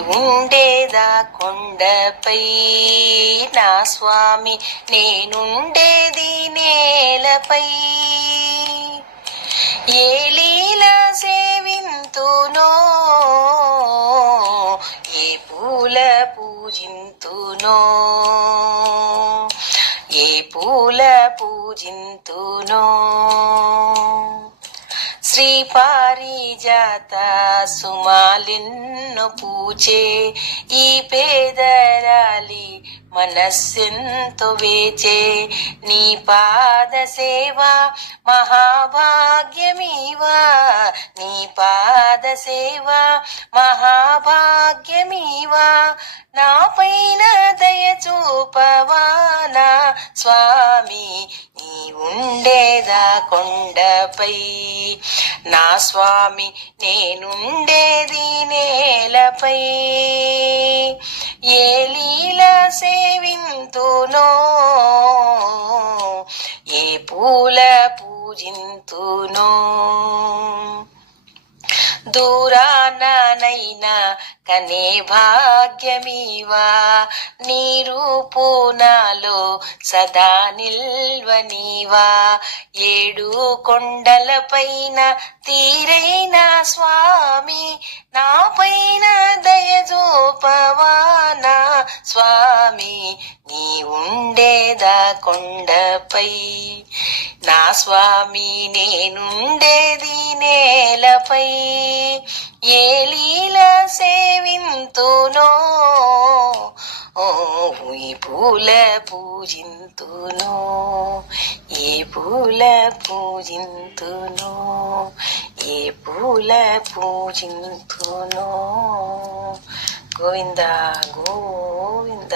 ఉండేదా కొండపై నా స్వామి, నేనుండేది నేలపై. ఏ లీల సేవింతునో, ఏ పూల పూజింతునో, ఏ పూల పూజింతునో. శ్రీ పారిజాత సుమాలెన్ను పూచే ఈ పేదరాలి మనస్సెంతో వేచే. నీ పాద సేవా మహాభాగ్యమీవా, నీ పాద సేవా మహాభాగ్యమీవా. నా పైన దయ చూపవా నా స్వామి, నీ ఉండేదా కొండపై నా స్వామి, నేనుండేది నేలపై. ఏ లీల సేవింతునో, ఏ పూల పూజింతునో. దూరానైనా కనే భాగ్యమీవా, నీ రూపు నాలో సదా నిల్వనీవా. ఏడు కొండలపైన తీరైన స్వామి, నా పైన దయ చూపవా నా స్వామి, నీ ఉండేదా కొండపై నా స్వామి, నేనుండేది నేలపై. ఏ లీల సేవింతునో, ఈ పూల పూజింతునో, ఏ పూల పూజింతునో, ఏ పూల పూజింతునో. గోవింద గోవింద.